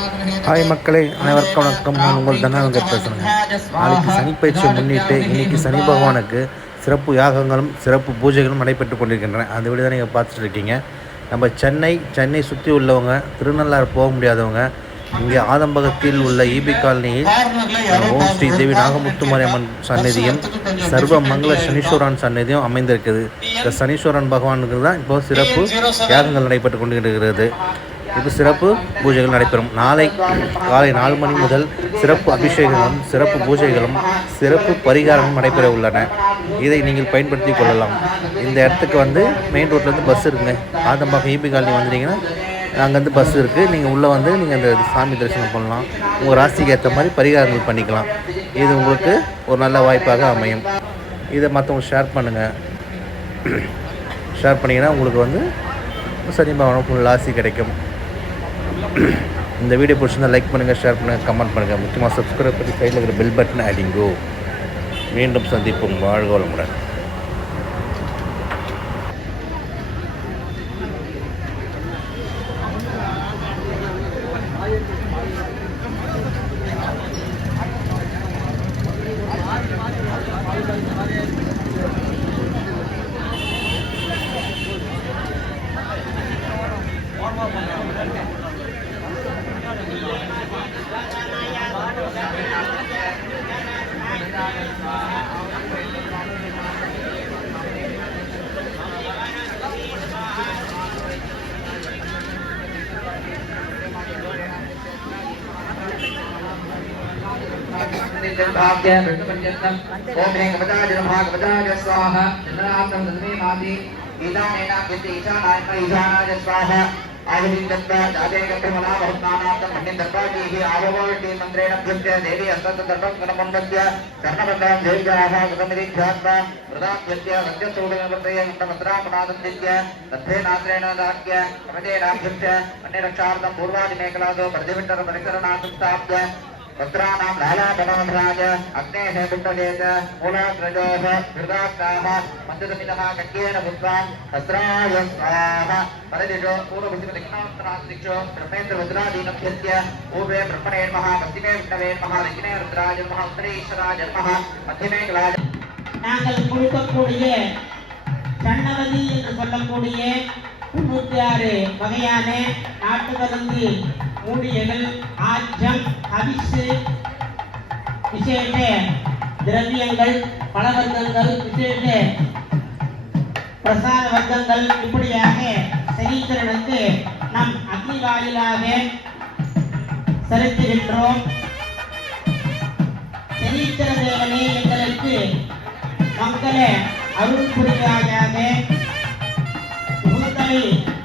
Hi மக்களே, அனைவருக்கும் வணக்கம். நான் உங்கள் தனாவங்க பேசுகிறேங்க. நாளைக்கு சனிப்பயிற்சியை முன்னிட்டு இன்றைக்கி சனி பகவானுக்கு சிறப்பு யாகங்களும் சிறப்பு பூஜைகளும் நடைபெற்று கொண்டிருக்கின்றன. அந்த வீடு தான் நீங்கள் பார்த்துட்டு இருக்கீங்க. நம்ம சென்னை சுற்றி உள்ளவங்க, திருநள்ளாறு போக முடியாதவங்க, இங்கே ஆதம்பகத்தில் உள்ள ஈபி காலனியில் ஓம் ஸ்ரீ தேவி நாகமுத்துமாரியம்மன் சன்னதியும் சர்வ மங்கள சனீஸ்வரன் சன்னதியும் அமைந்திருக்குது. இந்த சனீஸ்வரன் பகவானுக்கு தான் இப்போ சிறப்பு யாகங்கள் நடைபெற்று கொண்டிருக்கிறது. இப்போ சிறப்பு பூஜைகள் நடைபெறும். நாளை காலை 4 மணி முதல் சிறப்பு அபிஷேகங்களும் சிறப்பு பூஜைகளும் சிறப்பு பரிகாரமும் நடைபெற உள்ளன. இதை நீங்கள் பயன்படுத்தி கொள்ளலாம். இந்த இடத்துக்கு மெயின் ரோட்லேருந்து பஸ் இருக்குங்க. ஆதம்பாக்கம் ஈபி காலனி வந்துட்டீங்கன்னா அங்கேருந்து பஸ் இருக்குது. நீங்கள் உள்ளே நீங்கள் அந்த சாமி தரிசனம் பண்ணலாம். உங்கள் ராசிக்கு ஏற்ற மாதிரி பரிகாரங்கள் பண்ணிக்கலாம். இது உங்களுக்கு ஒரு நல்ல வாய்ப்பாக அமையும். இதை மற்றவங்களுக்கு ஷேர் பண்ணுங்கள். ஷேர் பண்ணிங்கன்னா உங்களுக்கு சனி பகவான் ஃபுல் ராசி கிடைக்கும். இந்த வீடியோ பிடிச்சிருந்தால் லைக் பண்ணுங்கள், ஷேர் பண்ணுங்கள், கமெண்ட் பண்ணுங்கள். முக்கியமாக சப்ஸ்கிரைப் பண்ணி சைடில் இருக்கிற பெல் பட்டனை அடிங்கோ. மீண்டும் சந்திப்போம். வாழ்க வளமுடன். भाग्य विष्णुपंचम ओम ह्रीं गपदाय भागवताय स्वाहा चंद्रासं दधमे माति ईशानेन यति ईशानाय ईशानाय स्वाहा आहुतिं दत्त्वा जातेकर्मणा बहुत्नानार्थं मन्यं दर्पाजीः आववोति मन्त्रेण भृत्य देवी अन्तर्दर्पणमण्डस्य कर्णबन्धां देवजाः कृतमिरिध्यात्वा वृदाभ्यस्य वद्यसूडनवर्तये मन्त्रमन्त्रापणादन्दित्य तद्धेनात्रेण दाक्य कमतेनाभ्यस्य अन्यरक्षार्थं पूर्वादिमेकलादो प्रतिविण्टरपरिसरणार्थं स्थाप्य पत्राणां लालापणाभ्राज अग्नेः कुण्डलेत मूलाग्रजोः हृदाग्राः मध्यदमिनः कट्येन भूत्वां हस्राय स्वाहा परदिशो पूर्वपश्चिमदक्षिणोत्तरादिक्षो ब्रह्मेन्द्ररुद्रादीनभ्यस्य पूर्वे ब्रह्मणे नमः पश्चिमे विष्णवे नमः दक्षिणे रुद्राय नमः उत्तरे ईश्वराय नमः मध्यमे कलाय நாங்கள் கொடுக்கக்கூடிய சன்னவதி என்று சொல்லக்கூடிய 96 வகையான நாட்டு மருந்து மூலிகைகள், ஆஜம், அவிசு, விசேஷ திரவியங்கள், பலவர்க்கங்கள், விசேஷ பிரசாத வர்க்கங்கள் இப்படியாக சனீஸ்வரனுக்கு நம் அக்னி வாயிலாக செலுத்துகின்றோம். சனீஸ்வர தேவனே எங்களுக்கு மங்கள அருள் புரிவாயாக. முகத்தலை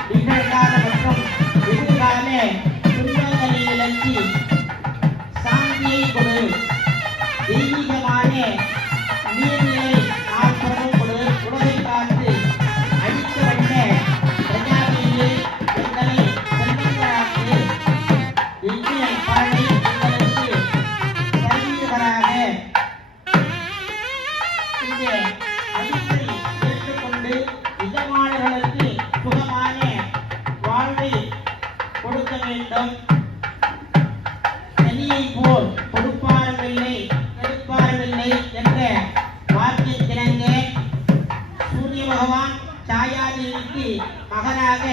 நிகழ்கால மற்றும் எதிர்கால துன்பங்களை விளக்கி சாந்தியை கொடு. தெய்வீகமான நீர்நிலை ஆற்றலும் கொடு. உலகை பார்த்து அழிக்க வந்த பிரஜாதியை எங்களை செல்வங்களாக்கி எண்ணிய பலனை எங்களுக்கு தருவீர்களாக. இந்த அடிப்பை ஏற்றுக்கொண்டு எஜமானர்களுக்கு சுகமான வாழ்வை கொடுக்க வேண்டும். சனியை போல் கொடுப்பாரமில்லை கெடுப்பாரமில்லை என்ற வாக்கியத்தினங்க சூரிய பகவான் சாயாதேவிக்கு மகனாக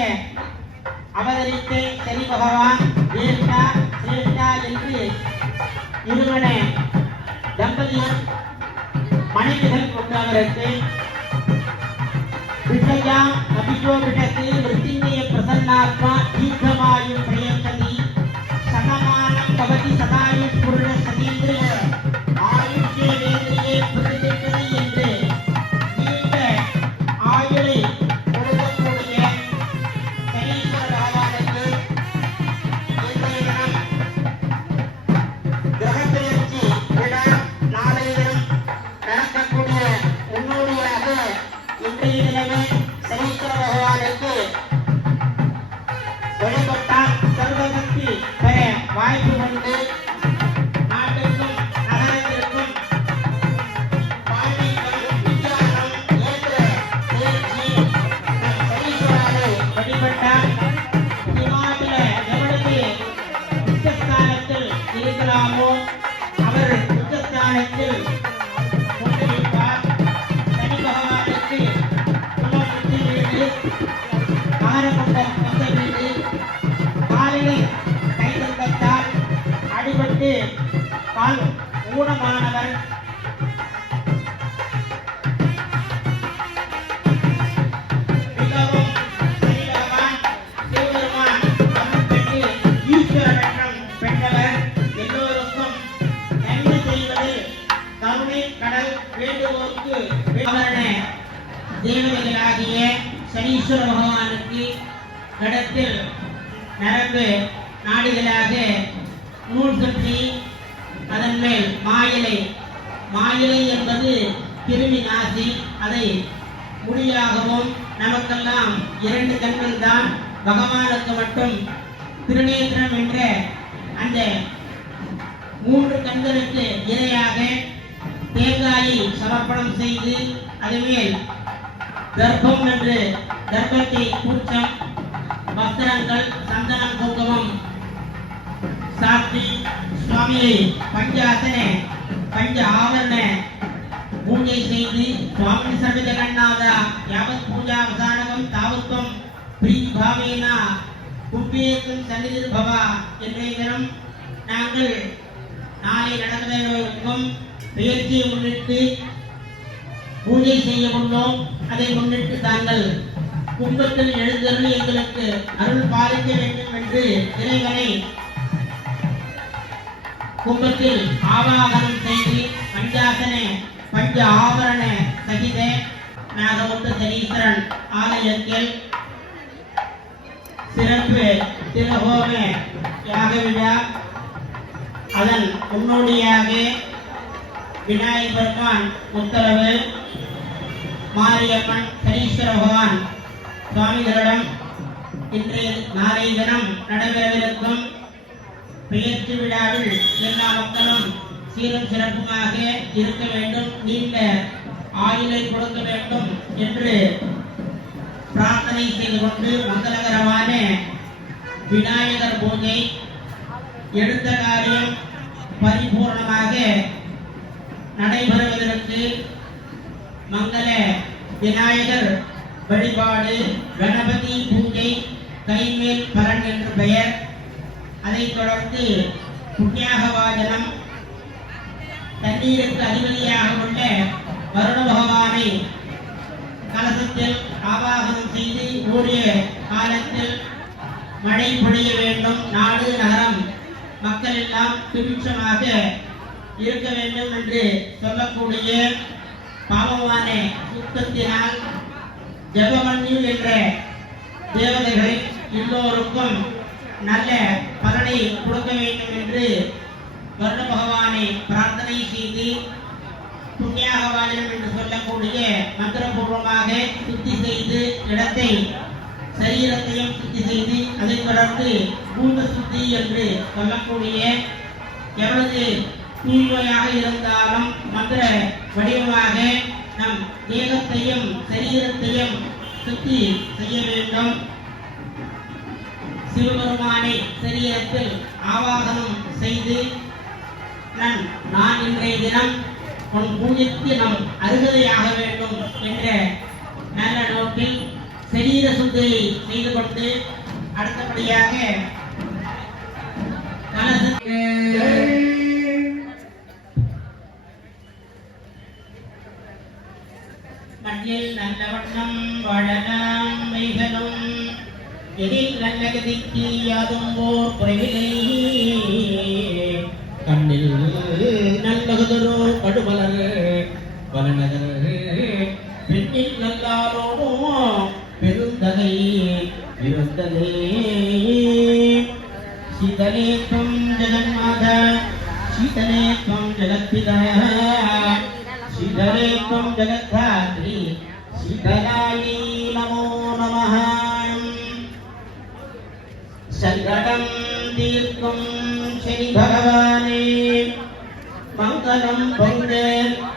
அவதரித்த சனி பகவான் ஜேஷ்டா சிரேஷ்டா என்று இருவன தம்பதிகள் மனைவிகள் கொண்டவருக்கு विषया अभिजो विषते मृत्युंजय प्रसन्नात्मा दीर्घमायु प्रयच्छति सनमानं भवति सदायु पूर्ण सतीन्द्रिय आयुष्ये वेन्द्रिये प्रतिष्ठति என்று நீண்ட ஆயுளை கொடுக்கக்கூடிய சனீஸ்வர பகவானுக்கு இன்றைய தினம் கிரகப்பெயர்ச்சி விழா நாளைய தினம் நடக்கக்கூடிய முன்னோடியாக இன்றைய தினமே சனீஸ்வர பகவானுக்கு வழிபட்டால் சர்வசக்தி பெற வாய்ப்பு உண்டு. நாட்டுக்கும் நகரத்திற்கும் வாழ்க்கைக்கும் விஞ்ஞானம் ஏற்ற தேர்ச்சி சனீஸ்வரனை வழிபட்டால் இமாலய எவ்வளவு 2 கால் ஊனமானவர் மிகவும் சனி பகவான் சிவபெருமான் அருள் பெற்று ஈஸ்வர வென்றம் பெற்றவர். எல்லோருக்கும் நன்மை செய்வது கருணை கடல் வேண்டுவோர்க்கு ஆவரண தேவதைகளாகிய சனீஸ்வர பகவானுக்கு கடத்தில் நரம்பு நாடுகளாக நூல் சுற்றி அதன் மேல் மாயிலை என்பது கிருமி நாசி. அதை முடியாகவும் நமக்கெல்லாம் 2 கண்கள் தான், பகவானுக்கு மட்டும் திருநேத்திரம் என்ற அந்த 3 கண்களுக்கு இணையாக தேங்காயை சமர்ப்பணம் செய்து அதுமேல் தர்ப்பம் என்று தர்ப்பத்தை பூச்சம் வஸ்திரங்கள் சந்தனம் குங்குமம் சாத்தி சுவாமியை பஞ்ச ஆவரண பூஜை செய்து சுவாமி சர்வ ஜெகநாத யாவத் பூஜா அவசானகம் தாவத்வம் பிரீத் பாவேனா குப்பேக்கும் சன்னிதி பவா என்ற தினம் நாங்கள் நாளை நடக்கும் பெயர்ச்சியை முன்னிட்டு பூஜை செய்ய உள்ளோம். அதை முன்னிட்டு தாங்கள் கும்பத்தில் எழுந்தருளி எங்களுக்கு அருள் பாலிக்க வேண்டும் என்று இறைவனை கும்பத்தில் ஆவாகனம் செய்து பஞ்ச ஆபரண சகித நாகமுத்து சனீஸ்வரன் ஆலயத்தில் சிறப்பு திருஹோம யாக விழா. அதன் முன்னோடியாக விநாயகர் பெருமான் உத்தரவு மாரியம்மன் சனீஸ்வர பகவான் சுவாமிகளிடம் இன்றைய நாளைய தினம் நடைபெறவிருக்கும் பெயர்ச்சி விழாவில் எல்லா மக்களும் சீரும் சிறப்புமாக இருக்க வேண்டும், நீண்ட ஆயுளை கொடுக்க வேண்டும் என்று பிரார்த்தனை செய்து கொண்டு மங்களகரமான விநாயகர் பூஜை எடுத்த காரியம் பரிபூர்ணமாக நடைபெறுவதற்கு மங்கள விநாயகர் வழிபாடு, கணபதி பூஜை, கைமேல் பலன் என்று பெயர். அதைத் தொடர்ந்து புண்ணியாக வாஜனம், தண்ணீருக்கு அதிபதியாக உள்ள வருண பகவானை கலசத்தில் ஆவாகனம் செய்து கூடிய காலத்தில் மழை பொழிய வேண்டும், நாடு நகரம் மக்கள் எல்லாம் சுபிட்சமாக இருக்க வேண்டும் என்று சொல்லக்கூடிய பாவமான சுத்தத்தினால் ஜெபமன்யு என்ற தேவதைகள் எல்லோருக்கும் நல்ல பலனை கொடுக்க வேண்டும் என்று வருண பகவானை பிரார்த்தனை செய்து புண்ணியாக வாழணும் என்று சொல்லக்கூடிய மந்திரபூர்வமாக சுத்தி செய்து இடத்தை சரீரத்தையும் சுத்தி செய்து அதைத் தொடர்ந்து பூத சுத்தி என்று சொல்லக்கூடிய எவ்வளவு தூய்மையாக இருந்தாலும் மந்திர வடிவமாக நம் தேகத்தையும் சரீரத்தையும் சுத்தி செய்ய வேண்டும். சிவபெருமானை சரீரத்தில் ஆவாகனம் செய்து நான் இன்றைய தினம் உன் பூஜைக்கு நம் அருகதையாக வேண்டும் என்ற நல்ல நோக்கில் சரீர சுத்தியை செய்து கொண்டு அடுத்தபடியாக மண்ணில் நல்ல வண்ணம் வாழலாம் வைகளும் எதில் நல்ல கதிக்கு யாதும் ஓர் குறைவில்லை. கண்ணில் நல்லகதரோ கடுமலர் வலநகர் பெண்ணில் நல்லாரோடும் பெருந்தகை இருந்ததே. சீதலே துவம் ஜெகன்மாத சீதலே துவம் ஜெகத்பிதா சீதலே துவம் ஜெகத்தாத்ரி சீதலாயை நமோ நமः. சங்கடம் தீர்க்கும் சனி பகவானே மங்களம் பொங்க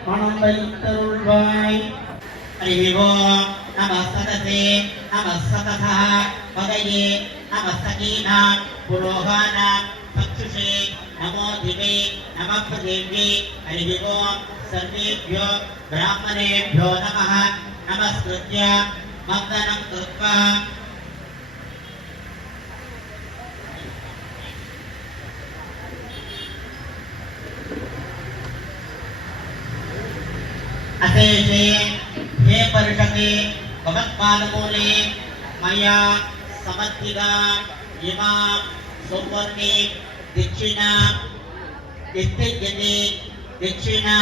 மனம் வைத்தருள்வாய். ஹரிஓ நமஸ்ததே நமஸ்ததா பதயே நமஸ்தகீனா புரோகானா சக்ஷுஷே நமோ திவே நமः தேவ்யே. ஹரிஓ சர்வேभ्यो ब्राह्मणेभ्यो नमः नमस्कृत्य मन्दनं कृत्वा अशेषे हे परिषते भगवत्पादमूले मया समर्थिता इमा सुवर्णे दक्षिणा इत्युच्यते दक्षिणा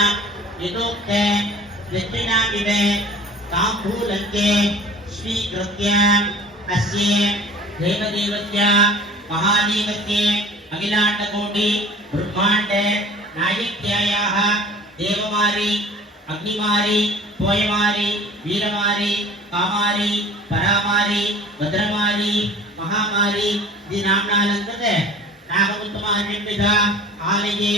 यतोक्त दक्षिणामिवे ताम्बूलञ्चे स्वीकृत्य अस्य देवदेवस्य महादेवस्य अखिलाण्डकोटि ब्रह्माण्ड नायिक्यायाः देवमारी अग्निमारी पोयमारी वीरमारी कामारी परामारी भद्रमारी महामारी इति नाम्ना लङ्घते नागमुत्तमान्यं विधा आलये